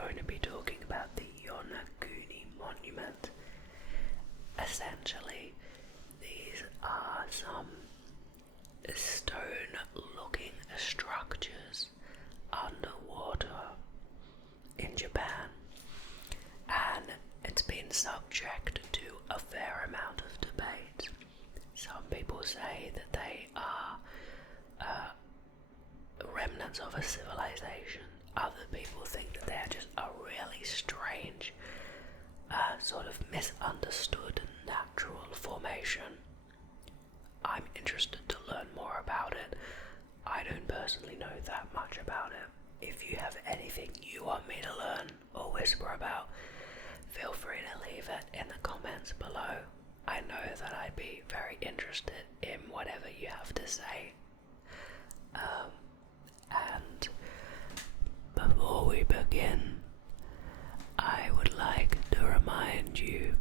going to be talking about the Yonaguni Monument. Essentially, these are some stone-looking structures underwater in Japan, and it's been subject to a fair amount of debate. Some people say that they are remnants of a civilization. Other people think that they're just a really strange, sort of misunderstood natural formation. I'm interested to learn more about it. I don't personally know that much about it. If you have anything you want me to learn or whisper about, feel free to leave it in the comments below. I know that I'd be very interested in whatever you have to say. And before we begin, I would like to remind you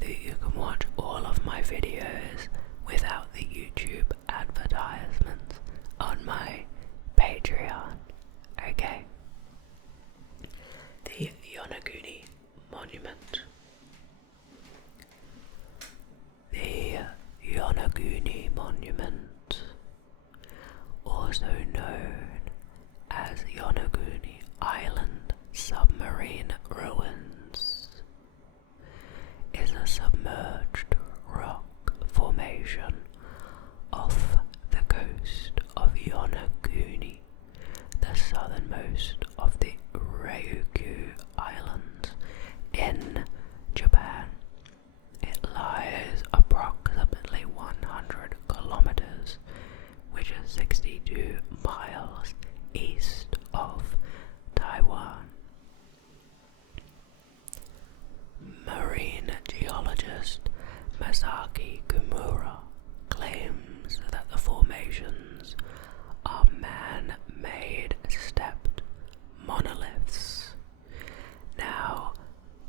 that you can watch all of my videos without the YouTube advertisements on my Patreon. Okay? The Yonaguni Monument. The Yonaguni Monument, also known as Yonaguni Island Submarine Ruins, is a submerged rock formation off the coast of Yonaguni, the southernmost of the Ryukyu Islands in Japan. It lies approximately 100 kilometers, which is 62 miles east of Taiwan. Marine geologist Masaki Kimura claims that the formations are man-made stepped monoliths. Now,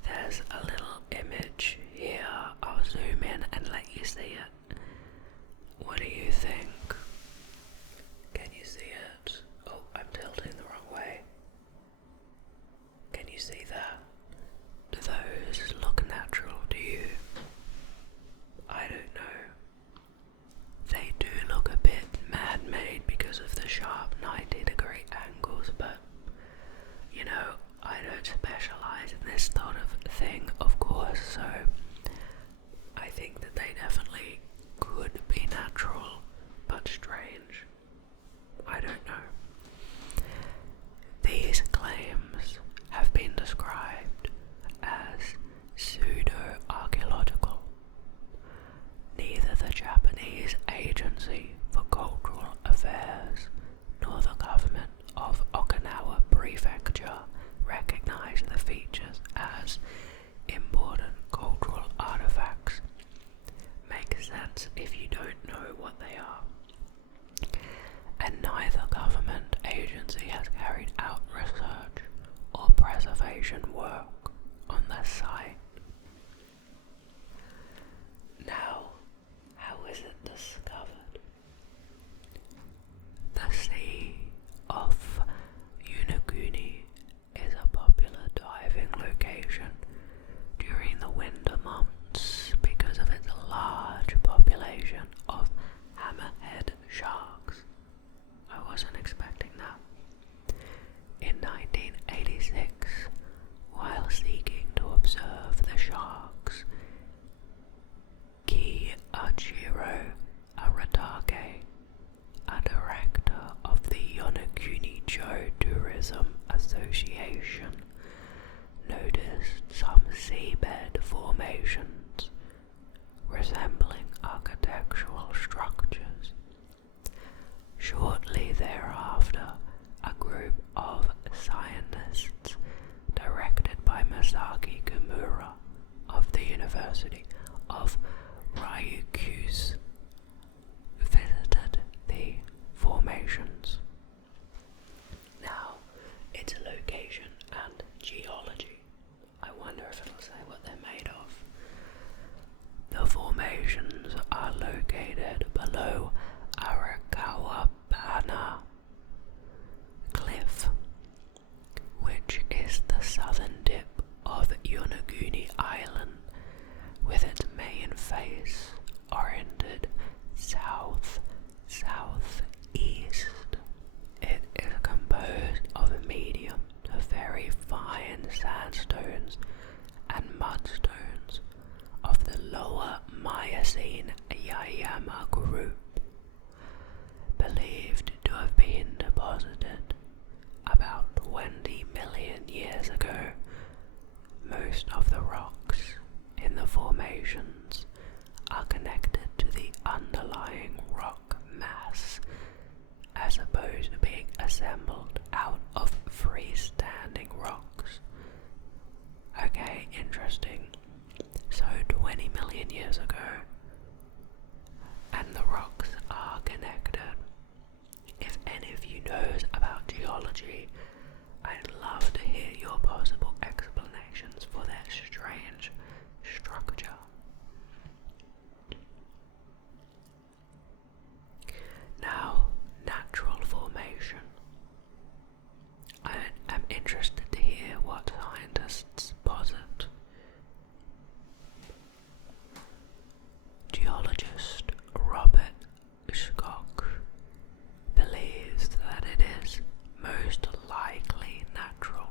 there's a little image here. I'll zoom in and let you see it. What do you think? Can you see it? Oh, I'm tilting the wrong way. Can you see that? Do those look natural to you? I don't know. They do look a bit man-made because of the sharp 90-degree angles, but you know, I don't specialize in this sort of thing, of course, so I think that they definitely could be natural, but strange. I don't know. These claims have been described as pseudo-archaeological. Neither the Japanese Agency for Cultural Affairs nor the government of Okinawa Prefecture recognize the features as important cultural artifacts. Makes sense if you don't know what they are. And neither government agency has carried out research or preservation work on the site. Now, how is it discovered? The Sea of Yonaguni is a popular diving location during the winter months because of its large population of hammerhead sharks. I wasn't expecting that. In 1986, while seeking to observe the sharks, Kiichiro Aratake, a director of the Yonaguni Tourism Association, noticed some seabed formations resembling architectural structures. Shortly thereafter, a group of scientists, directed by Masaki Kimura of the University of Ryukyu, visited the formations. Now, its location and geology. I wonder if it'll say what they're made of. The formations are located below Arakawa Cliff, which is the sandstones and mudstones of the lower Miocene Yayama group, believed to have been deposited about 20 million years ago. Most of the rocks in the formations are connected to the underlying rock mass, as opposed to being assembled out of freestanding rocks. Okay, interesting. So 20 million years ago, and the rocks are connected. If any of you knows about geology, I'd love to hear your possible explanations for their strange structure. Now, natural formation. I am interested to hear what scientists posit. Geologist Robert Schoch believes that it is most likely natural.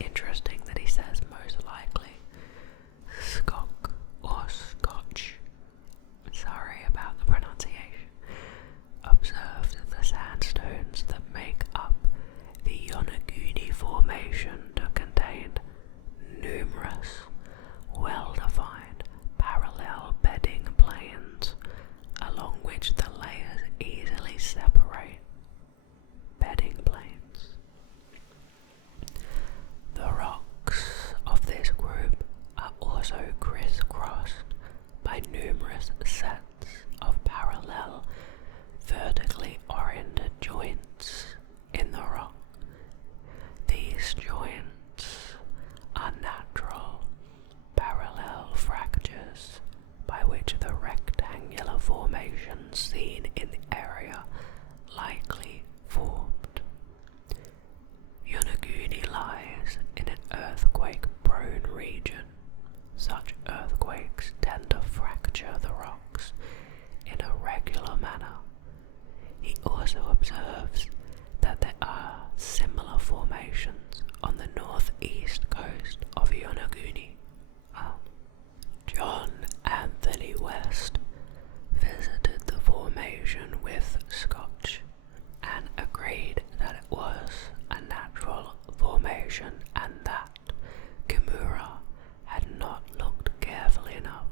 Interesting that he says most likely. Schoch or Scotch, sorry about the pronunciation, observed the sandstones that make up the Yonaguni Formation to contain numerous well-defined parallel bedding planes along which the layers easily separate. Bedding planes. The rocks of this group are also crisscrossed by numerous sets of parallel, vertically oriented joints in the rock. These joints are natural, parallel fractures by which the rectangular formations seen in the area likely formed. Yonaguni lies in an earthquake-prone region. Such earthquakes tend to fracture the rocks in a regular manner. He also observes that there are similar formations on the northeast coast of Yonaguni. John Anthony West visited the formation with Scotch and agreed that it was a natural formation and that Kimura had not looked carefully enough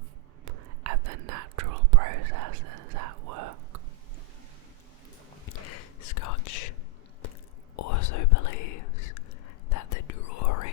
at the natural processes at work. Scotch also believes that the drawing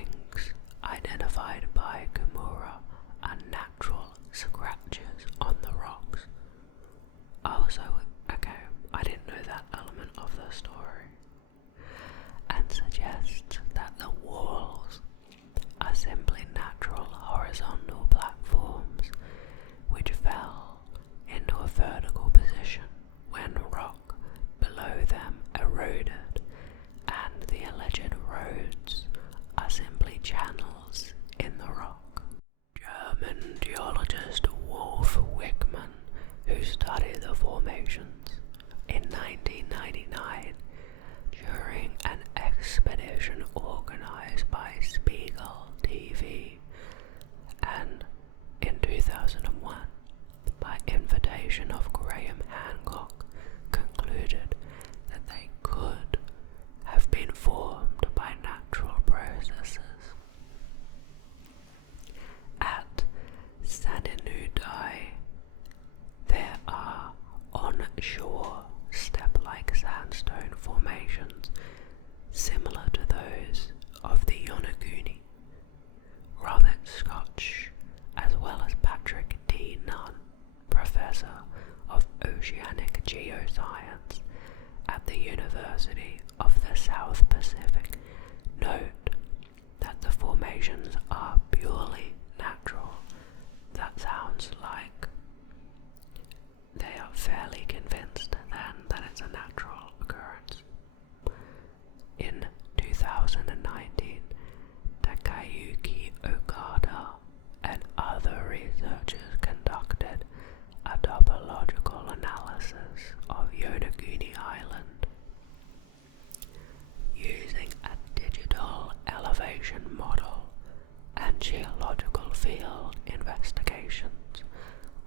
and geological field investigations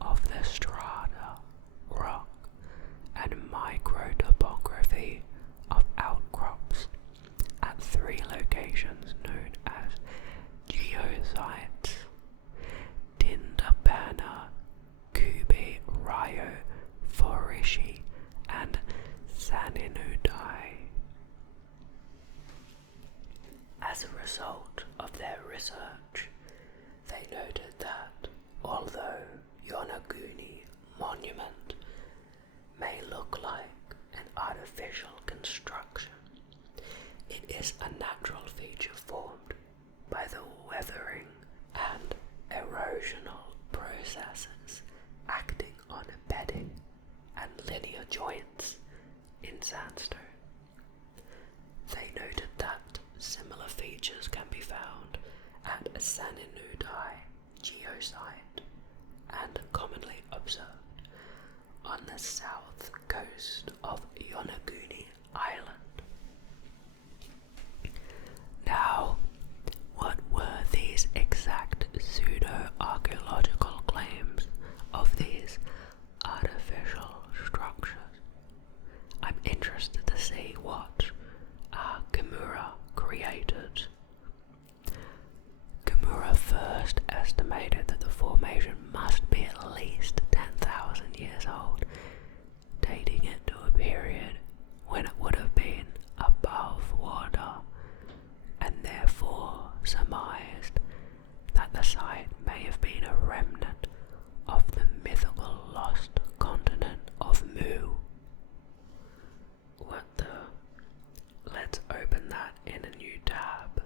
of the strata, rock, and microtopography of outcrops at 3 locations known as geosites: Tindabana, Kubi, Rio, Forishi, and Saninudai. As a result of their research, they noted that although Yonaguni Monument may look like an artificial construction, it is a natural feature formed by the weathering and erosional processes acting on bedding and linear joints in sandstone. They noted that similar features can be found at a Saninudai geosite and commonly observed on the south coast of Yonaguni Island. Now, what were these exact pseudo-archaeological claims of these artificial structures? I'm interested to see what Kimura created. Kimura first estimated that the formation must be at least 10,000 years old, dating it to a period when it would have been above water, and therefore surmised that the site may have been a remnant of the mythical lost continent of Mu. What the? Let's open that in a new tab.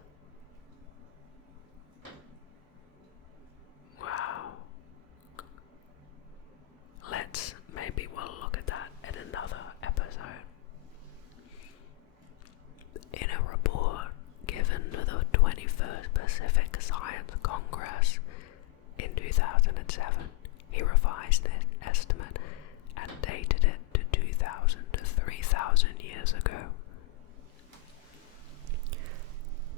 Wow. Maybe we'll look at that in another episode. In a report given to the 21st Pacific Science Congress in 2007, he revised this estimate and dated it to 2,000 to 3,000 years ago.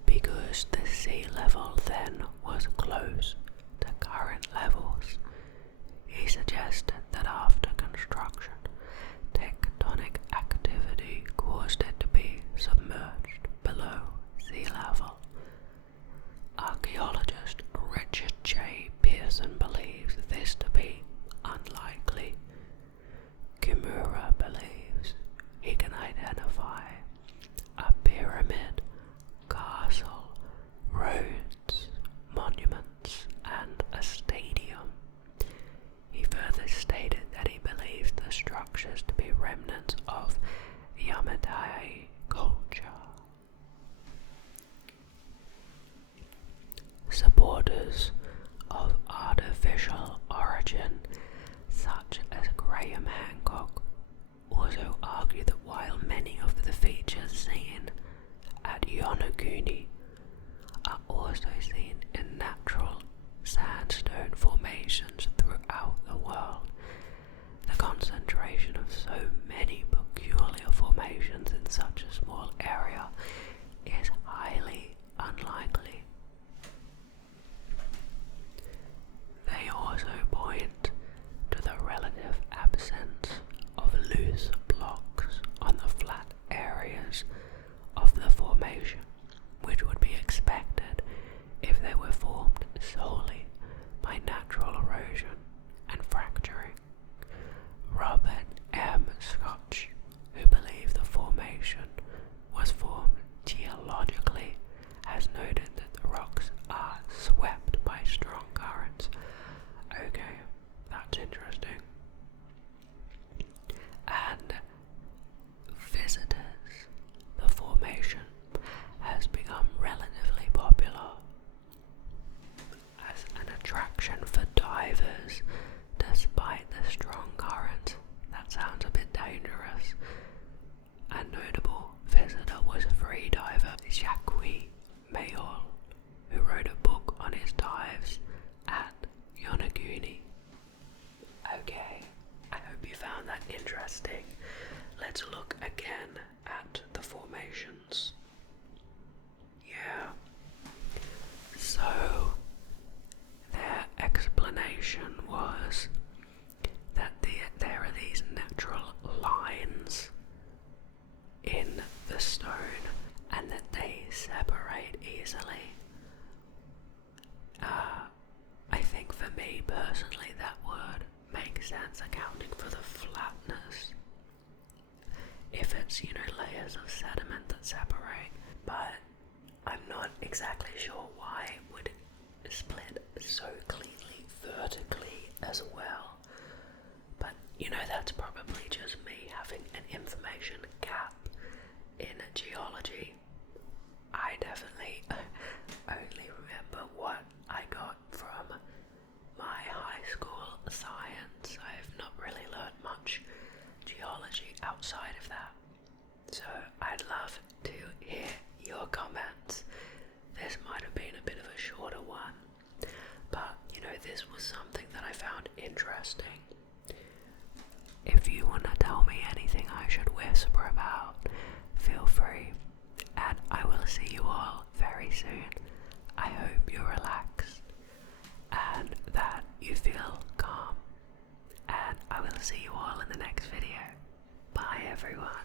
Because the sea level then was close to current levels, he suggested that after construction, tectonic activity caused it to be submerged below sea level. Archaeologist Richard J. Pearson believes this to be unlikely. Kimura believes he can identify a pyramid, castle, roads, monuments, and a stadium. He further stated that he believes the structures to be remnants of Yamatai culture. Supporters of artificial origin, such as Graham Hancock, also argue that while many of the features seen at Yonaguni are also seen in natural sandstone formations throughout the world, the concentration of so many peculiar formations in such a small area is highly unlikely. me personally, that word makes sense, accounting for the flatness. If it's, layers of sediment that separate, but I'm not exactly sure why it would split so cleanly vertically as well. But, that's probably just me having an information gap in geology. I definitely only remember what I got from my high school science. I have not really learned much geology outside of that. So I'd love to hear your comments. This might have been a bit of a shorter one, but this was something that I found interesting. If you want to tell me anything I should whisper about, feel free, and I will see you all very soon. I hope you're relaxed and that you feel calm, and I will see you all in the next video. Bye everyone.